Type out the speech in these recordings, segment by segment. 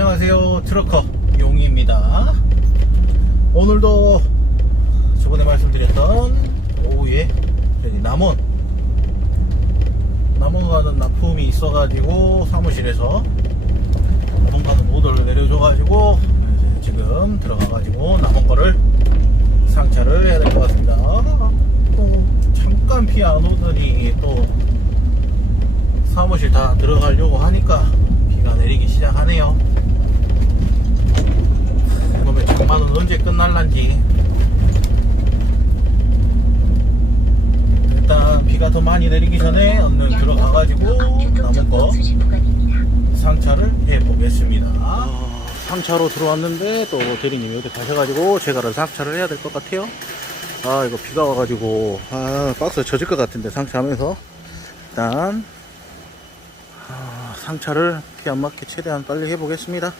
안녕하세요. 트러커 용희입니다. 오늘도 저번에 말씀드렸던 오후에 저기 남원 남원 가는 납품이 있어가지고 사무실에서 남원 가는 오더를 내려줘가지고 지금 들어가가지고 남은 거를 상차를 해야 될 것 같습니다. 또 잠깐 비 안 오더니 또 사무실 다 들어가려고 하니까 비가 내리기 시작하네요. 이놈의 장마는 언제 끝날란지. 일단 비가 더 많이 내리기 전에 얼른 들어가가지고 남은 거 상차를 해보겠습니다. 어, 상차로 들어왔는데 또 대리님이 어디 가셔가지고 제가 상차를 해야 될 것 같아요. 아 이거 비가 와가지고 아 박스 젖을 것 같은데 상차하면서 일단 아, 상차를 피안 맞게 최대한 빨리 해보겠습니다.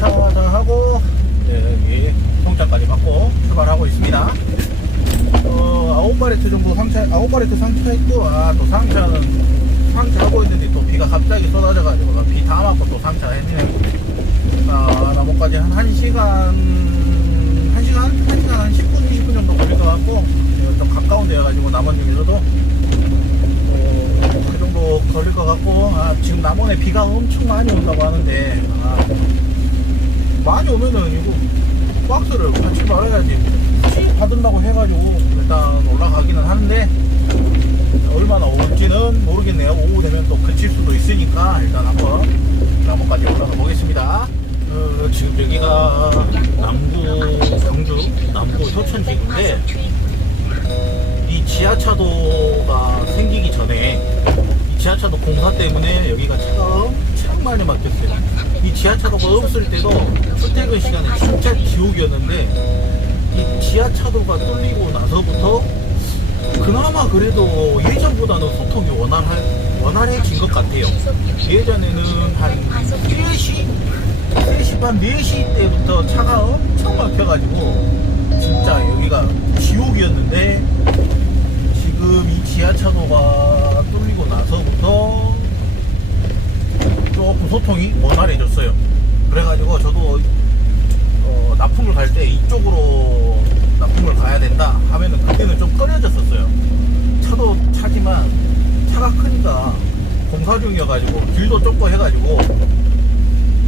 어, 상차장하고 네, 여기 통짜까지 받고 출발하고 있습니다. 어, 아홉 바레트 정도 상차, 아홉 바레트 상차했고, 아, 또 상차는 상차하고 있는데 또 비가 갑자기 쏟아져가지고 비다 맞고 또 상차 했네요. 아, 나뭇가지 한 1시간, 1시간 1시간, 1시간 한 10분, 20분 정도 걸릴 것 같고, 어, 좀 가까운 데여가지고 남원 중에서도, 어, 그 정도 걸릴 것 같고, 아, 지금 남원에 비가 엄청 많이 온다고 하는데, 아, 많이 오면은 이거 박스를 같이 말아야지. 혹시 받은다고 해가지고 일단 올라가기는 하는데, 얼마나 올지는 모르겠네요. 오후 되면 또 그칠 수도 있으니까 일단 한번 남원까지 올라가 보겠습니다. 어, 지금 여기가 남구 경주 남구 효천지구인데 이 지하차도가 생기기 전에 이 지하차도 공사 때문에 여기가 차가 엄청 많이 막혔어요. 이 지하차도가 없을 때도 출퇴근 시간에 진짜 지옥이었는데 이 지하차도가 뚫리고 나서부터 그나마 그래도 예전보다는 소통이 원활할, 원활해진 것 같아요. 예전에는 한 3시, 3시 반 4시 때부터 차가 엄청 막혀가지고 진짜 여기가 지옥이었는데 지금 이 지하차도가 뚫리고 나서부터 조금 소통이 원활해졌어요. 그래가지고 저도 어, 납품을 갈 때 이쪽으로 납품을 가야 된다 하면은 그때는 좀 꺼려졌었어요. 차도 차지만 차가 크니까 공사 중이어가지고 길도 좁고 해가지고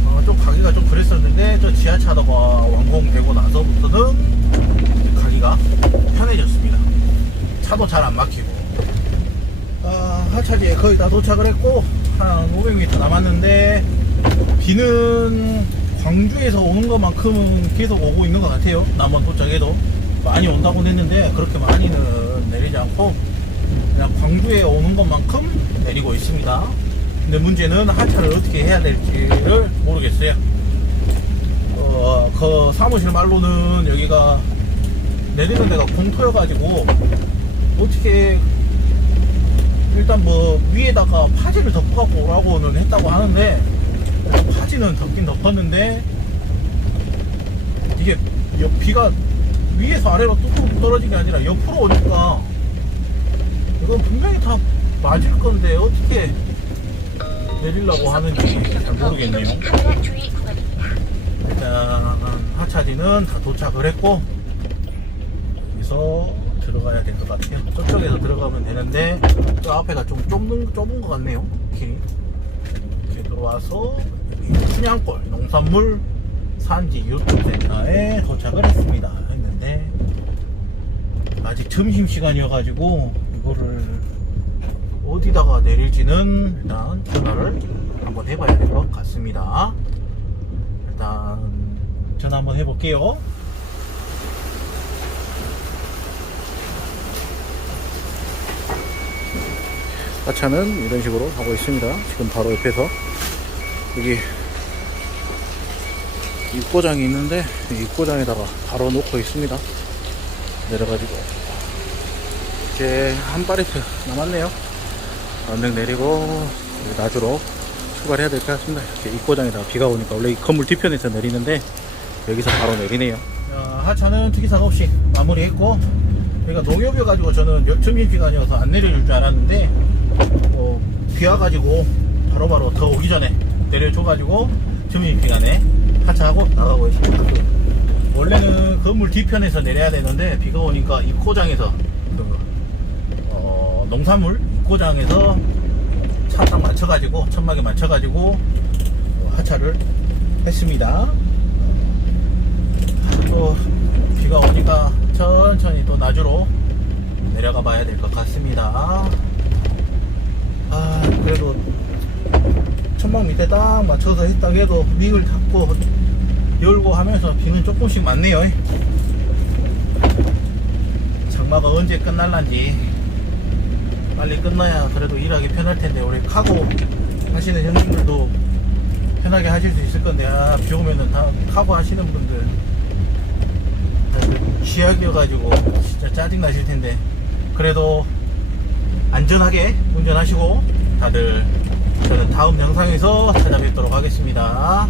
어, 좀 가기가 좀 그랬었는데 저 지하차도가 완공되고 나서부터는 가기가 편해졌습니다. 차도 잘 안 막히고 아, 하차지에 거의 다 도착을 했고 한 500m 남았는데 비는 광주에서 오는 것만큼은 계속 오고 있는 것 같아요. 남원 도착해도 많이 온다고 했는데 그렇게 많이는 내리지 않고 그냥 광주에 오는 것만큼 내리고 있습니다. 근데 문제는 하차를 어떻게 해야 될지를 모르겠어요. 어, 그 사무실 말로는 여기가 내리는 데가 공터여가지고 어떻게 일단 뭐 위에다가 파지를 덮어갖고 오라고는 했다고 하는데 파지는 덮긴 덮었는데 이게 옆- 비가 위에서 아래로 뚝뚝 떨어진 게 아니라 옆으로 오니까 이건 분명히 다 맞을 건데 어떻게 내리려고 하는지 잘 모르겠네요. 일단 하차지는 다 도착을 했고 여기서 들어가야 될 것 같아요. 저쪽에서 들어가면 되는데 저 앞에가 좀 좁은, 좁은 것 같네요. 길이 이렇게 들어와서 춘향골 농산물 산지 유통센터에 도착을 했습니다. 했는데 아직 점심 시간이어가지고 이거를 어디다가 내릴지는 일단 전화를 한번 해봐야 될 것 같습니다. 일단 전화 한번 해볼게요. 하차는 이런 식으로 하고 있습니다. 지금 바로 옆에서 여기 입고장이 있는데 이 입고장에다가 바로 놓고 있습니다. 내려가지고 이제 한 파리트 남았네요. 언능 내리고 나주로 출발해야 될 것 같습니다. 이렇게 입고장에다가 비가 오니까 원래 이 건물 뒤편에서 내리는데 여기서 바로 내리네요. 하차는 특이사가 없이 마무리했고 여기가 농협이어가지고 저는 여- 점심시간이어서 안 내려줄 줄 알았는데 어, 비 와가지고 바로바로 더 오기 전에 내려줘가지고 점심시간에 하차하고 나가고 있습니다. 그 원래는 건물 뒤편에서 내려야 되는데 비가 오니까 입고장에서 농산물 입고장에서 차 딱 맞춰가지고 천막에 맞춰가지고 어, 하차를 했습니다. 또 비가 오니까 천천히 또 나주로 내려가 봐야 될 것 같습니다. 아 그래도 천막 밑에 딱 맞춰서 했다 해도 링을 닫고 열고 하면서 비는 조금씩 맞네요. 장마가 언제 끝날란지 빨리 끝나야 그래도 일하기 편할 텐데 우리 카고 하시는 형님들도 편하게 하실 수 있을 건데 아, 비 오면은 다 카고 하시는 분들 쥐약이어가지고 진짜 짜증 나실 텐데 그래도 안전하게 운전하시고 다들 저는 다음 영상에서 찾아뵙도록 하겠습니다.